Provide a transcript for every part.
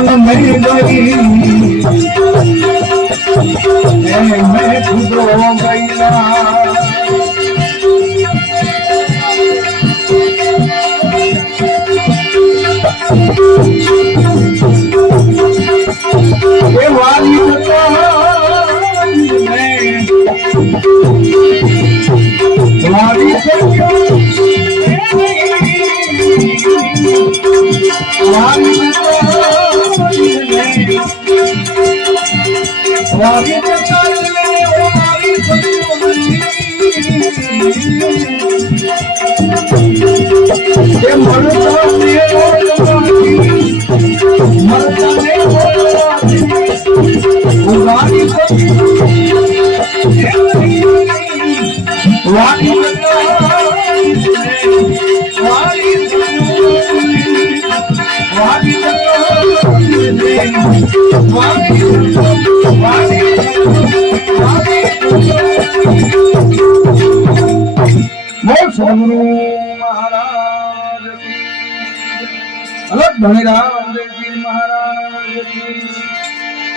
मन में गई मैं खुद हो गया ये वाली सदगुरु महाराज अलग धनीराम देव महाराज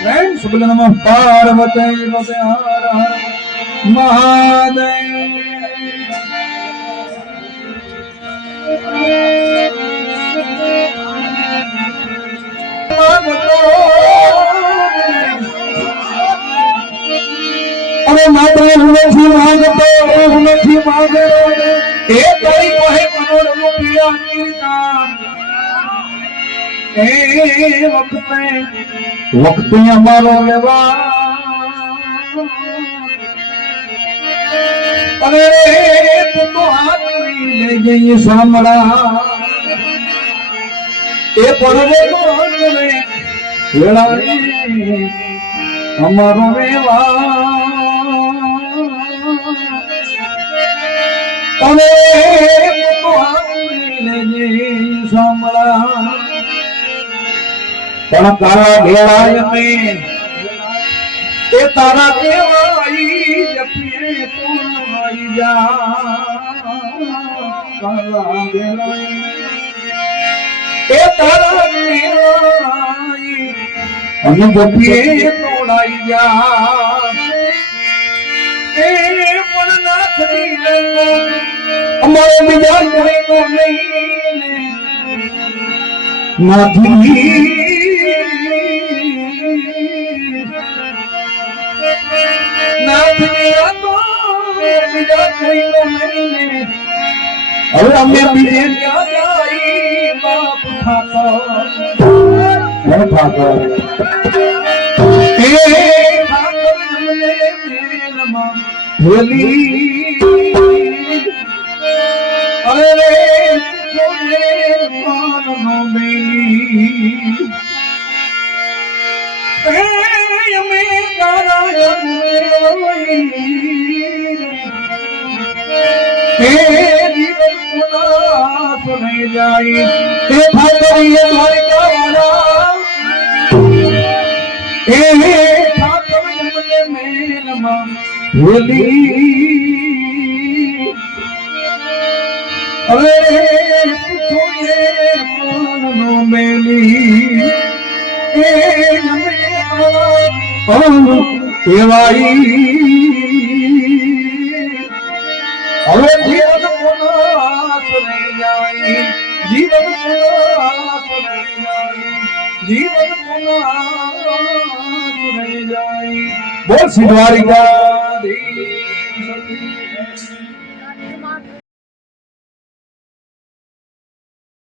प्रेम सुबल नमः पार्वती हर हर महादेव अरे मात्र નથી માગતો એ તારી કોહે મનોરમ પીડા કીર્તન એ વખતે અમારો વ્યવહાર અરે તું તો હાથ લઈ જઈએ સાંભળા એ પડવે વેળાએ અમારો વ્યવહાર અને સાંભળા પણ તારા ઘેરાય મેં એ તારા દેવાઈ જપીએ તું આવી જા તારા ઘેરાય એ તારા દેવાઈ અને જપીએ તોડાઈ જા એ પણ ના થઈ અમારે બીજા કોઈ તો નહીં નથી બીજા કોઈ તો નહીં હવે અમે બીજે ક્યાં જાય બાપ ઠાકોર એ ઠાકોર મને મેલમાં ભેલી અરે જોડે માનો મેલી એ અમે નારાયણ એ જીવન પુના સુને જાય એ ઠાકોરીએ દ્વારિકા વાળા એ ઠાકોર મને મેલમાં ભેલી અરે પૂછોએ માનનો મેલી એ અમે કેવાઈ હવે જીવન પુનાસ રહી જાય જીવન પુનાસ રહી જાય જીવન પુનાસ રહી જાય બોલ દ્વારિકા